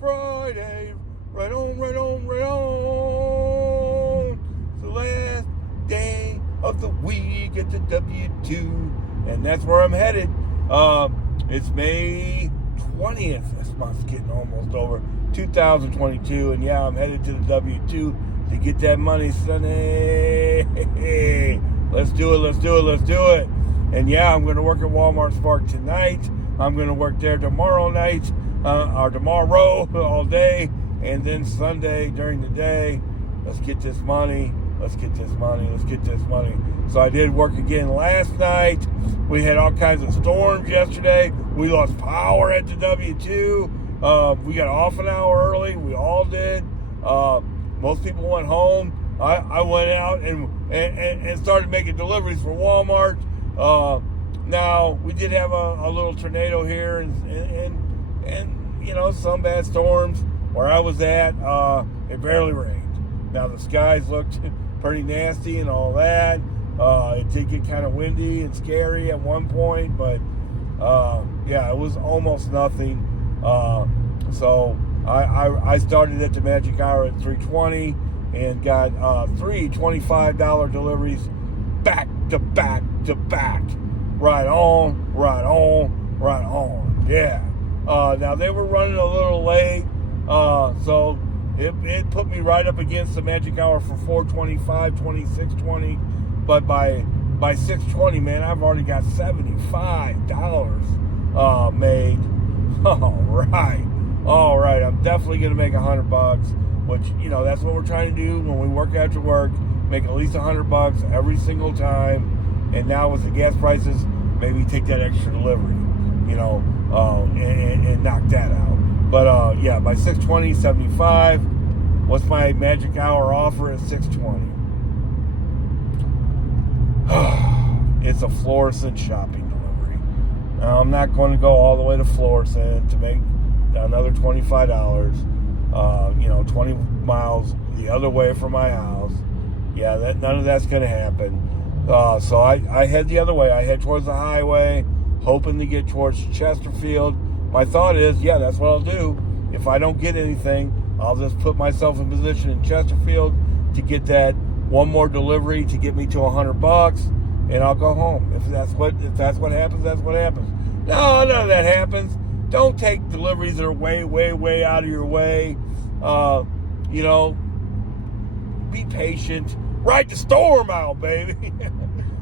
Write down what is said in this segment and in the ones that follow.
Friday. Right on, right on, right on. It's the last day of the week at the W2, and that's where I'm headed. It's May 20th. This month's getting almost over. 2022, and yeah, I'm headed to the W2 to get that money, sonny. Let's do it, let's do it, let's do it. And yeah, I'm going to work at Walmart Spark tonight. I'm going to work there tomorrow night, or tomorrow all day, and then Sunday during the day. Let's get this money. Let's get this money. Let's get this money. So I did work again last night. We had all kinds of storms yesterday. We lost power at the W2. We got off an hour early. We all did. Most people went home. I went out and started making deliveries for Walmart. Now, we did have a little tornado here and you know, some bad storms. Where I was at, it barely rained. Now, the skies looked pretty nasty and all that. It did get kind of windy and scary at one point, but yeah, it was almost nothing. So I started at the magic hour at 3:20 and got three $25 deliveries back to back to back. Right on, right on, right on. Yeah. Now, they were running a little late, so it put me right up against the magic hour for 4:25, 26:20. But by 6:20, man, I've already got $75 made. All right. I'm definitely gonna make $100, which, you know, that's what we're trying to do when we work after work. Make at least $100 every single time. And now with the gas prices, maybe take that extra delivery, you know, and knock that out. But yeah, by 6:20, 75. What's my magic hour offer at 6:20? It's a Florissant shopping delivery. Now, I'm not going to go all the way to Florissant to make another $25. You know, 20 miles the other way from my house. Yeah, none of that's going to happen. So I head the other way. I head towards the highway, hoping to get towards Chesterfield. My thought is, yeah, that's what I'll do. If I don't get anything, I'll just put myself in position in Chesterfield to get that one more delivery to get me to $100, and I'll go home. If that's what happens, that's what happens. No, none of that happens. Don't take deliveries that are way, way, way out of your way. You know, be patient. Ride the storm out, baby.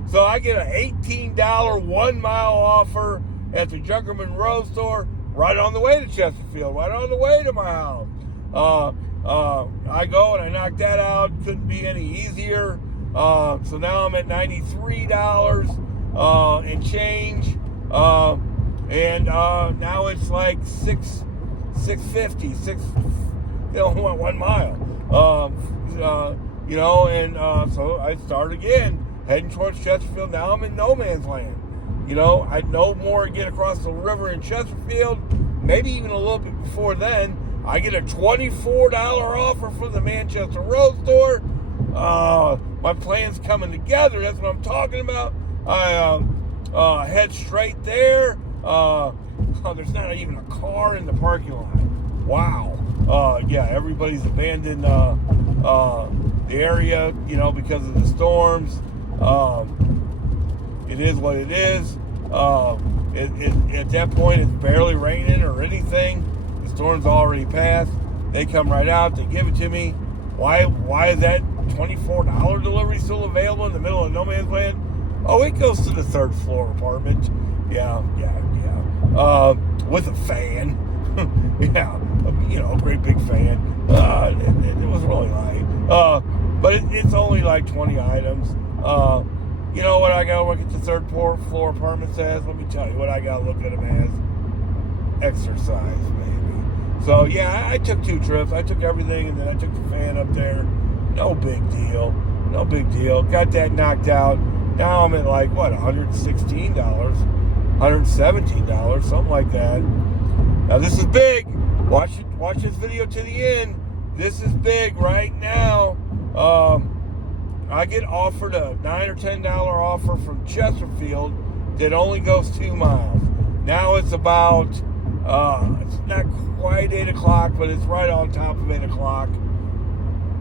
So I get an $18 1 mile offer at the Junkerman Road store right on the way to Chesterfield, right on the way to my house. I go and I knock that out. Couldn't be any easier. So now I'm at $93 and change. And now it's like $6.50, you know, 1 mile. You know, and so I start again, heading towards Chesterfield. Now I'm in no man's land. You know, I no more get across the river in Chesterfield. Maybe even a little bit before then, I get a $24 offer from the Manchester Road store. My plan's coming together. That's what I'm talking about. I head straight there. There's not even a car in the parking lot. Wow. Yeah, everybody's abandoned the area, you know, because of the storms. It is what it is. At that point, it's barely raining or anything. The storm's already passed. They come right out. They give it to me. Why is that $24 delivery still available in the middle of no man's land? Oh, it goes to the third floor apartment. Yeah. With a fan. Yeah, you know, a great big fan. It was really light. But it's only like 20 items. You know what I got to look at the third floor apartments as? Let me tell you what I got to look at them as. Exercise, baby. So, yeah, I took 2 trips. I took everything, and then I took the fan up there. No big deal. No big deal. Got that knocked out. Now I'm at like, what, $116, $117, something like that. Now, this is big. Watch this video to the end. This is big right now. I get offered a $9 or $10 offer from Chesterfield that only goes 2 miles. Now it's about, it's not quite 8 o'clock, but it's right on top of 8 o'clock.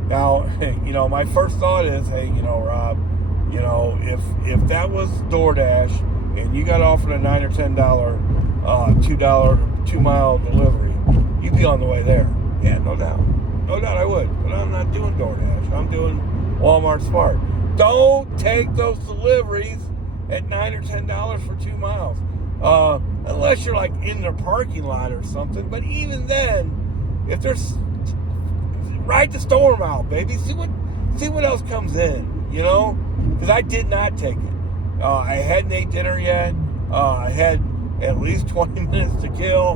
Now, my first thought is, hey, Rob, if that was DoorDash and you got offered a $9 or $10 2-mile delivery, you'd be on the way there. Yeah, no doubt. No doubt I would. But I'm not doing DoorDash. I'm doing Walmart Smart. Don't take those deliveries at $9 or $10 for 2 miles. Unless you're like in the parking lot or something. But even then, if there's, ride the storm out, baby. See what else comes in, Because I did not take it. I hadn't ate dinner yet. I had at least 20 minutes to kill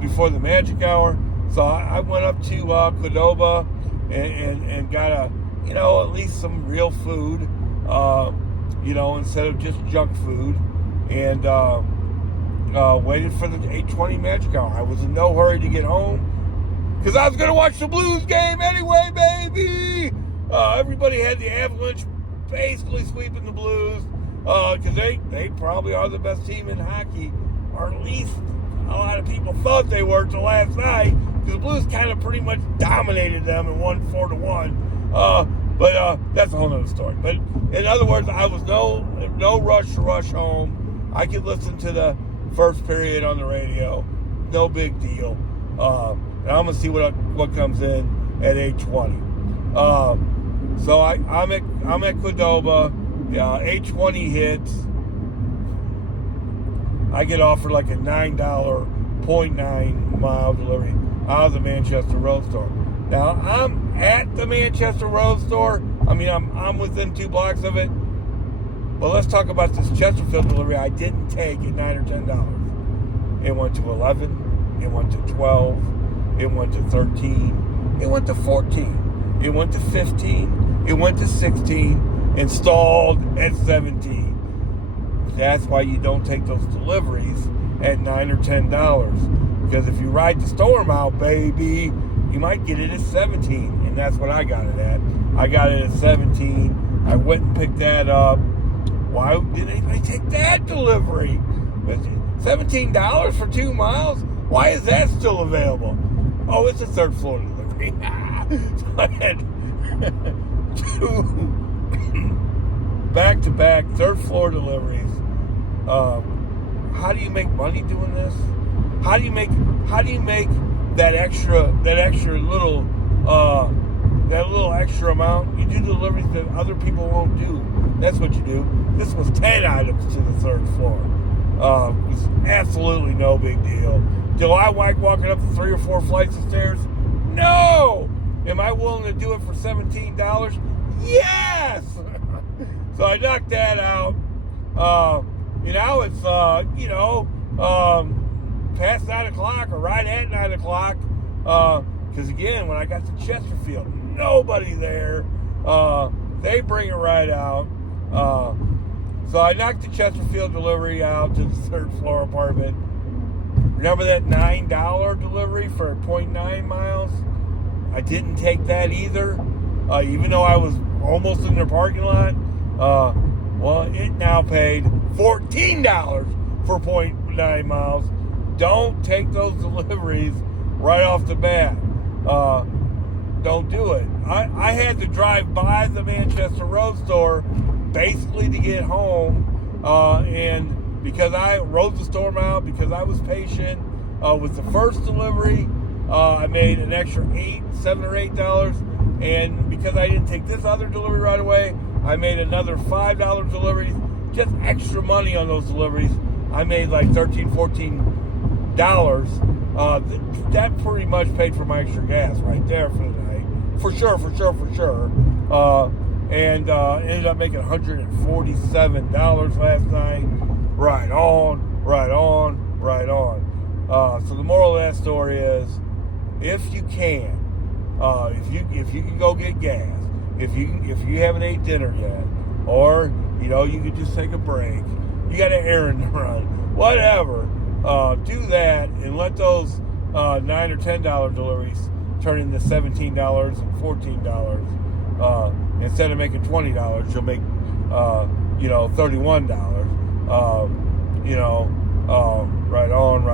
before the magic hour. So I went up to Qdoba and got at least some real food, instead of just junk food, and waited for the 8:20 magic hour. I was in no hurry to get home because I was going to watch the Blues game anyway, baby. Everybody had the Avalanche basically sweeping the Blues because they probably are the best team in hockey, or at least a lot of people thought they were till last night, because the Blues kind of pretty much dominated them and won 4-1. But that's a whole other story. But in other words, I was no rush to rush home. I could listen to the first period on the radio, no big deal. And I'm gonna see what comes in at 8:20. So I'm at Qdoba. 8:20 hits. I get offered like a $9 0.9 mile delivery out of the Manchester Road Store. Now I'm at the Manchester Road Store. I'm within 2 blocks of it. But let's talk about this Chesterfield delivery I didn't take at $9 or $10. It went to 11. It went to 12. It went to 13. It went to 14. It went to 15. It went to 16. Installed at 17. That's why you don't take those deliveries at $9 or $10. Because if you ride the storm out, baby, you might get it at 17. And that's what I got it at. I got it at 17. I went and picked that up. Why did anybody take that delivery? $17 for 2 miles? Why is that still available? Oh, it's a third floor delivery. So I had 2 back-to-back third floor deliveries. How do you make money doing this? How do you make that extra little extra amount? You do deliveries that other people won't do. That's what you do. This was 10 items to the third floor. It was absolutely no big deal. Do I like walking up the 3 or 4 flights of stairs? No! Am I willing to do it for $17? Yes! So I knocked that out. It's, past 9 o'clock or right at 9 o'clock. Because again, when I got to Chesterfield, nobody there. They bring it right out. So I knocked the Chesterfield delivery out to the third floor apartment. Remember that $9 delivery for 0.9 miles? I didn't take that either, even though I was almost in the parking lot. It now paid $14 for 0.9 miles. Don't take those deliveries right off the bat. Don't do it. I had to drive by the Manchester Road Store basically to get home, and because I rode the storm out, because I was patient with the first delivery, I made an extra $7 or $8, and because I didn't take this other delivery right away, I made another $5 deliveries, just extra money on those deliveries. I made like $13, $14. That pretty much paid for my extra gas right there for the night, for sure. And ended up making $147 last night. Right on. So the moral of that story is, if you can, if you can go get gas, if you haven't ate dinner yet, or you could just take a break, you got an errand to run, whatever, do that and let those $9 or $10 deliveries turn into $17 and $14. Instead of making $20, you'll make $31. Right on.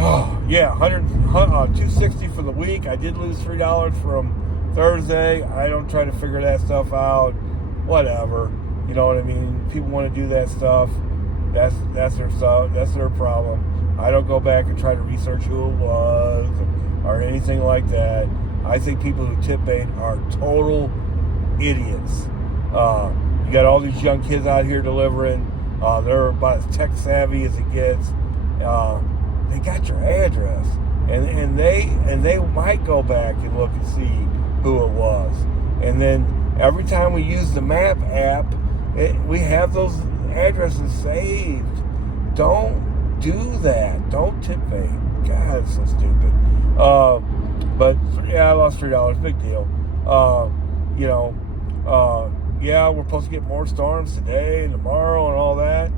Oh, yeah, 260 for the week. I did lose $3 from Thursday. I don't try to figure that stuff out. Whatever. You know what I mean? People want to do that stuff. That's their stuff. That's their problem. I don't go back and try to research who it was or anything like that. I think people who tip bait are total idiots. You got all these young kids out here delivering. They're about as tech savvy as it gets. They got your address, and they might go back and look and see who it was. And then every time we use the map app, we have those addresses saved. Don't do that. Don't tip bait. God, it's so stupid. But yeah, I lost $3. Big deal. Yeah, we're supposed to get more storms today and tomorrow and all that.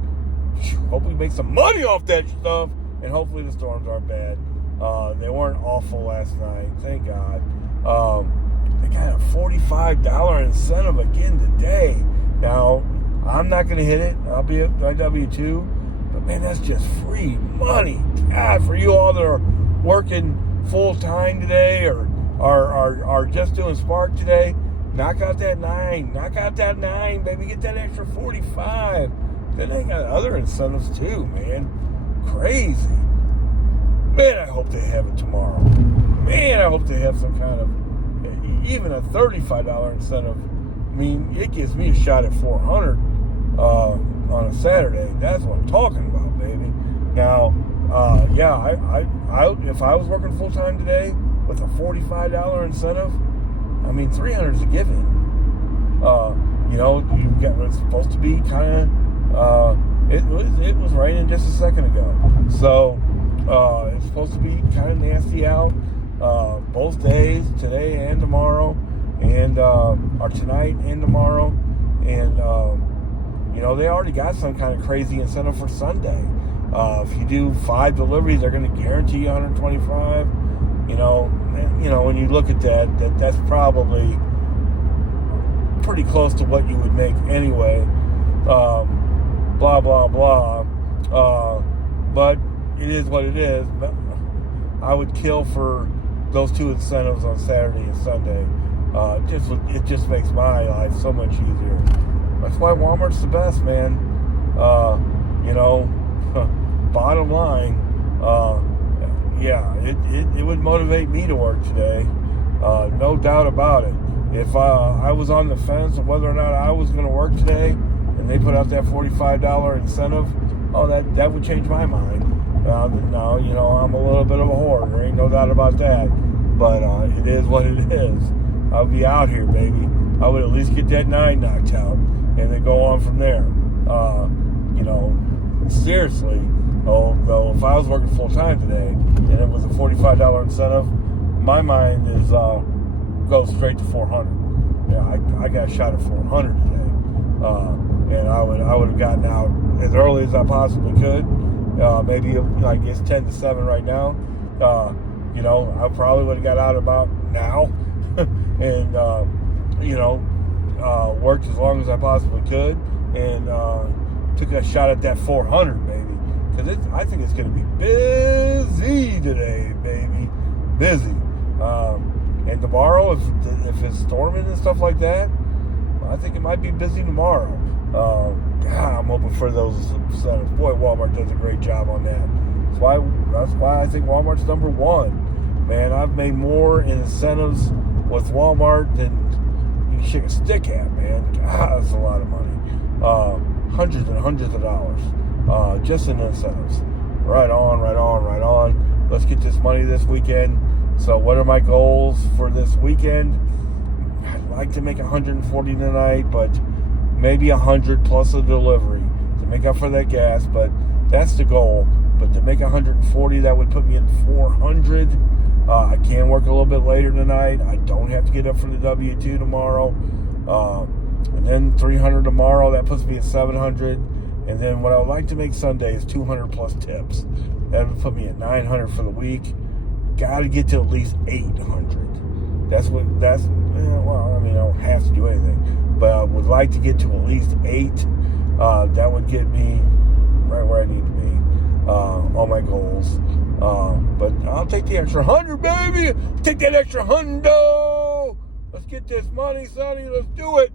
Hope we make some money off that stuff, and hopefully the storms aren't bad. They weren't awful last night, thank God. They got a $45 incentive again today. Now, I'm not going to hit it. I'll be at my W-2. But, man, that's just free money. God, for you all that are working full-time today or are just doing Spark today, knock out that 9. Knock out that 9, baby. Get that extra 45. Then they got other incentives too, man. Crazy. Man, I hope they have it tomorrow. Man, I hope they have some kind of, even a $35 incentive. I mean, it gives me a shot at $400 on a Saturday. That's what I'm talking about, baby. Now, if I was working full time today with a $45 incentive, I mean, $300 is a given. You get what's supposed to be kind of. It was raining just a second ago, so it's supposed to be kind of nasty out both days, today and tomorrow, and or tonight and tomorrow, and they already got some kind of crazy incentive for Sunday. If you do 5 deliveries, they're going to guarantee you 125. When you look at that's probably pretty close to what you would make anyway. Blah, blah, blah. But it is what it is. I would kill for those 2 incentives on Saturday and Sunday. It just makes my life so much easier. That's why Walmart's the best, man. Bottom line, it would motivate me to work today. No doubt about it. If I was on the fence of whether or not I was going to work today, and they put out that $45 incentive, that would change my mind. Now, I'm a little bit of a whore. There ain't no doubt about that. But it is what it is. I'll be out here, baby. I would at least get that 9 knocked out, and then go on from there. Seriously, though, if I was working full time today, and it was a $45 incentive, my mind is goes straight to $400. Yeah, I got a shot at $400 today, and I would have gotten out as early as I possibly could. Maybe I guess 10 to 7 right now. I probably would have got out about now, and worked as long as I possibly could, and took a shot at that 400, baby. Because I think it's going to be busy today, baby. Busy. And tomorrow, if it's storming and stuff like that, I think it might be busy tomorrow. God, I'm hoping for those incentives. Boy, Walmart does a great job on that. That's why I think Walmart's number 1. Man, I've made more in incentives with Walmart than you can shake a stick at, man. God, that's a lot of money. Hundreds and hundreds of dollars. Just in incentives. Right on. Let's get this money this weekend. So what are my goals for this weekend? I'd like to make 140 tonight, but maybe 100 plus a delivery to make up for that gas, but that's the goal. But to make 140, that would put me at 400. I can work a little bit later tonight. I don't have to get up for the W-2 tomorrow. And then 300 tomorrow, that puts me at 700. And then what I would like to make Sunday is 200 plus tips. That would put me at 900 for the week. Got to get to at least 800. I don't have to do anything, but I would like to get to at least 8. That would get me right where I need to be on my goals. I'll take the extra 100, baby. Take that extra hundo. Let's get this money, Sonny. Let's do it.